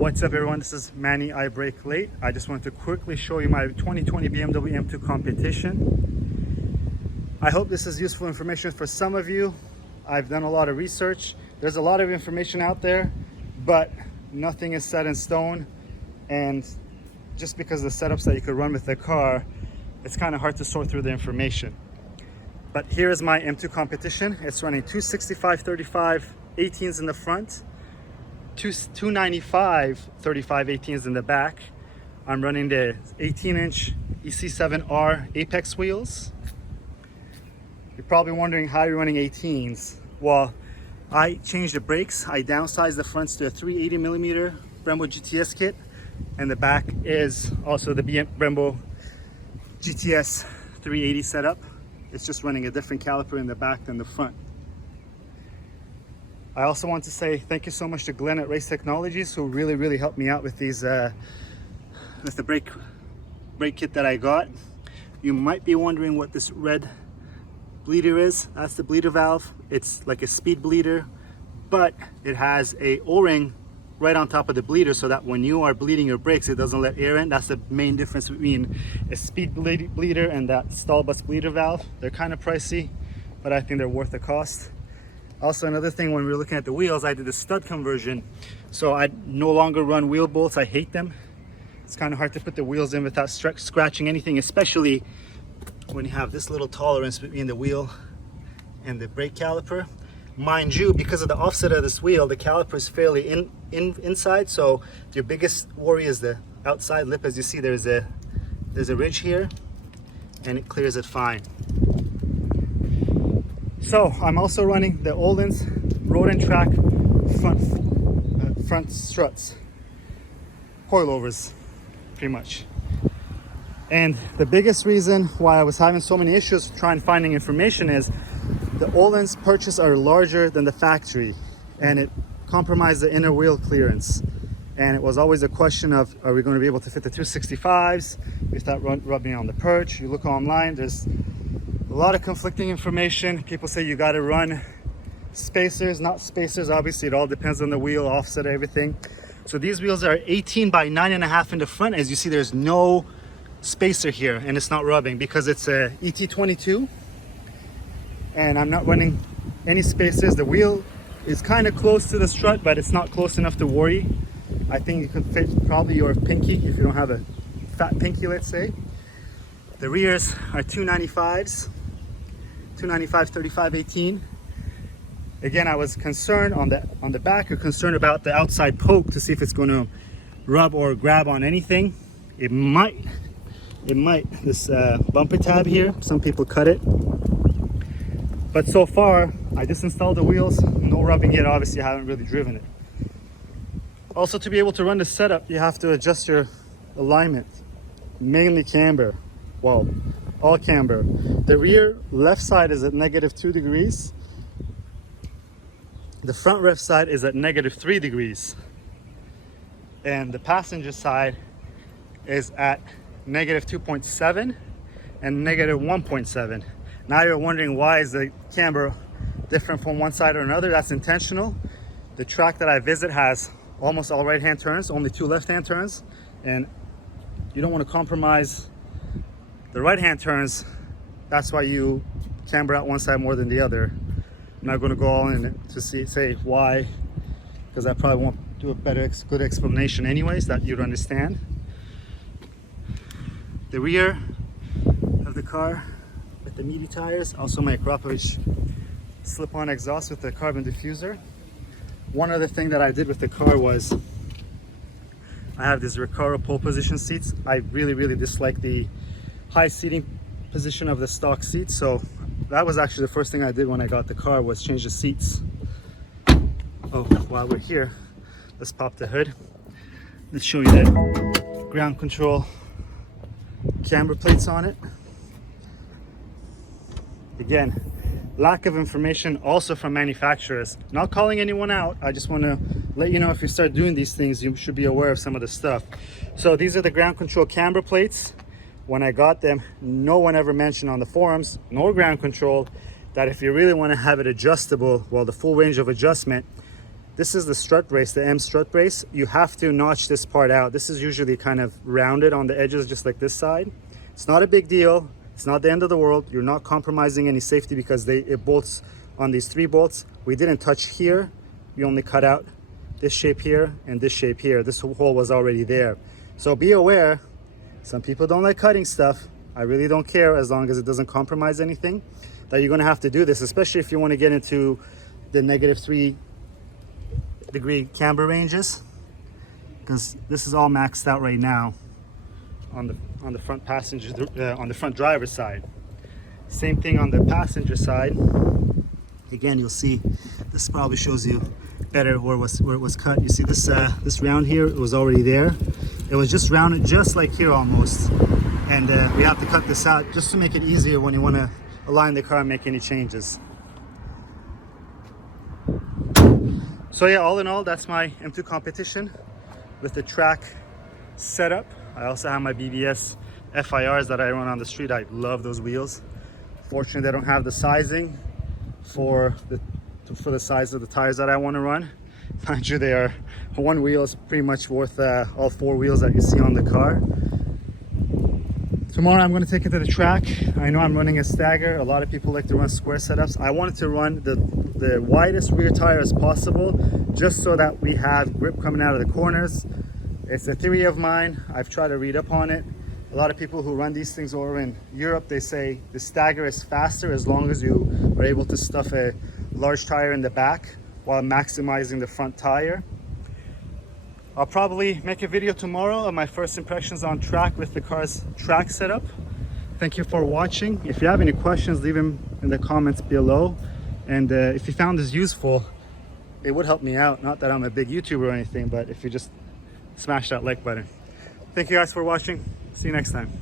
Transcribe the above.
What's up everyone, this is Manny iBrakeLate. I just wanted to quickly show you my 2020 BMW M2 Competition. I hope this is useful information for some of you. I've done a lot of research. There's a lot of information out there, but nothing is set in stone. And just because of the setups that you could run with the car, it's kind of hard to sort through the information. But here is my M2 Competition. It's running 265/35 18s in the front, 295 35 18s in the back. I'm running the 18-inch EC7R Apex wheels. You're probably wondering how you're running 18s. Well, I changed the brakes. I downsized the fronts to a 380mm Brembo GTS kit, and the back is also the Brembo GTS 380 setup. It's just running a different caliper in the back than the front. I also want to say thank you so much to Glenn at Race Technologies, who really helped me out with these with the brake kit that I got. You might be wondering what this red bleeder is. That's the bleeder valve. It's like a speed bleeder, but it has a O-ring right on top of the bleeder so that when you are bleeding your brakes, it doesn't let air in. That's the main difference between a speed bleeder and that stall bus bleeder valve. They're kind of pricey, but I think they're worth the cost. Also, another thing, when we were looking at the wheels, I did a stud conversion. So I no longer run wheel bolts. I hate them. It's kind of hard to put the wheels in without scratching anything, especially when you have this little tolerance between the wheel and the brake caliper. Mind you, because of the offset of this wheel, the caliper is fairly inside, so your biggest worry is the outside lip. As you see, there's a ridge here, and it clears it fine. So I'm also running the Öhlins Road and Track front struts, coilovers, pretty much. And the biggest reason why I was having so many issues trying finding information is the Öhlins purchase are larger than the factory, and it compromised the inner wheel clearance. And it was always a question of, are we going to be able to fit the 265s without rubbing on the perch? You look online, there's a lot of conflicting information. People say you got to run spacers, not spacers. Obviously, it all depends on the wheel, offset, everything. So these wheels are 18 by 9.5 in the front. As you see, there's no spacer here, and it's not rubbing because it's a ET22. And I'm not running any spacers. The wheel is kind of close to the strut, but it's not close enough to worry. I think you could fit probably your pinky if you don't have a fat pinky, let's say. The rears are 295s, 295/35 18. Again, I was concerned on the back, or concerned about the outside poke to see if it's going to rub or grab on anything. It might. This bumper tab here, some people cut it. But so far, I just installed the wheels, no rubbing yet. Obviously, I haven't really driven it. Also, to be able to run the setup, you have to adjust your alignment, mainly camber. Well, all camber. The rear left side is at -2 degrees. The front left side is at -3 degrees. And the passenger side is at -2.7 and -1.7. Now you're wondering, why is the camber different from one side or another? That's intentional. The track that I visit has almost all right-hand turns, only 2 left-hand turns, and you don't want to compromise the right-hand turns. That's why you camber out one side more than the other. I'm not going to go all in to say why, because I probably won't do a good explanation anyways that you'd understand. The rear of the car with the meaty tires, also my Akrapovic slip-on exhaust with the carbon diffuser. One other thing that I did with the car was I have these Recaro pole position seats. I really dislike the high seating position of the stock seats, so that was actually the first thing I did when I got the car, was change the seats. Oh, while we're here, let's pop the hood. Let's show you the ground control camber plates on it. Again, lack of information also from manufacturers. Not calling anyone out, I just want to let you know, if you start doing these things, you should be aware of some of the stuff. So these are the ground control camber plates. When I got them, no one ever mentioned on the forums, nor ground control, that if you really want to have it adjustable, well, the full range of adjustment, This is the strut brace, the M strut brace. You have to notch this part out. This is usually kind of rounded on the edges, just like this side. It's not a big deal. It's not the end of the world. You're not compromising any safety because it bolts on these 3 bolts. We didn't touch here. We only cut out this shape here and this shape here. This hole was already there. So be aware, some people don't like cutting stuff. I really don't care as long as it doesn't compromise anything, that you're gonna have to do this, especially if you wanna get into the -3 degree camber ranges, because this is all maxed out right now on the front passenger, on the front driver's side. Same thing on the passenger side. Again, you'll see this probably shows you better where it was cut. You see this this round here, it was already there. It was just rounded just like here almost, and we have to cut this out just to make it easier when you want to align the car and make any changes. So yeah, all in all, that's my M2 Competition with the track setup. I also have my BBS FIRs that I run on the street. I love those wheels. Fortunately, they don't have the sizing for the size of the tires that I want to run. Mind you, they are, one wheel is pretty much worth all 4 wheels that you see on the car. Tomorrow I'm going to take it to the track. I know I'm running a stagger. A lot of people like to run square setups. I wanted to run the widest rear tire as possible, just so that we have grip coming out of the corners. It's a theory of mine. I've tried to read up on it. A lot of people who run these things over in Europe, they say the stagger is faster as long as you are able to stuff a large tire in the back while maximizing the front tire. I'll probably make a video tomorrow of my first impressions on track with the car's track setup. Thank you for watching. If you have any questions, leave them in the comments below. And if you found this useful, it would help me out. Not that I'm a big YouTuber or anything, but if you just smash that like button. Thank you guys for watching. See you next time.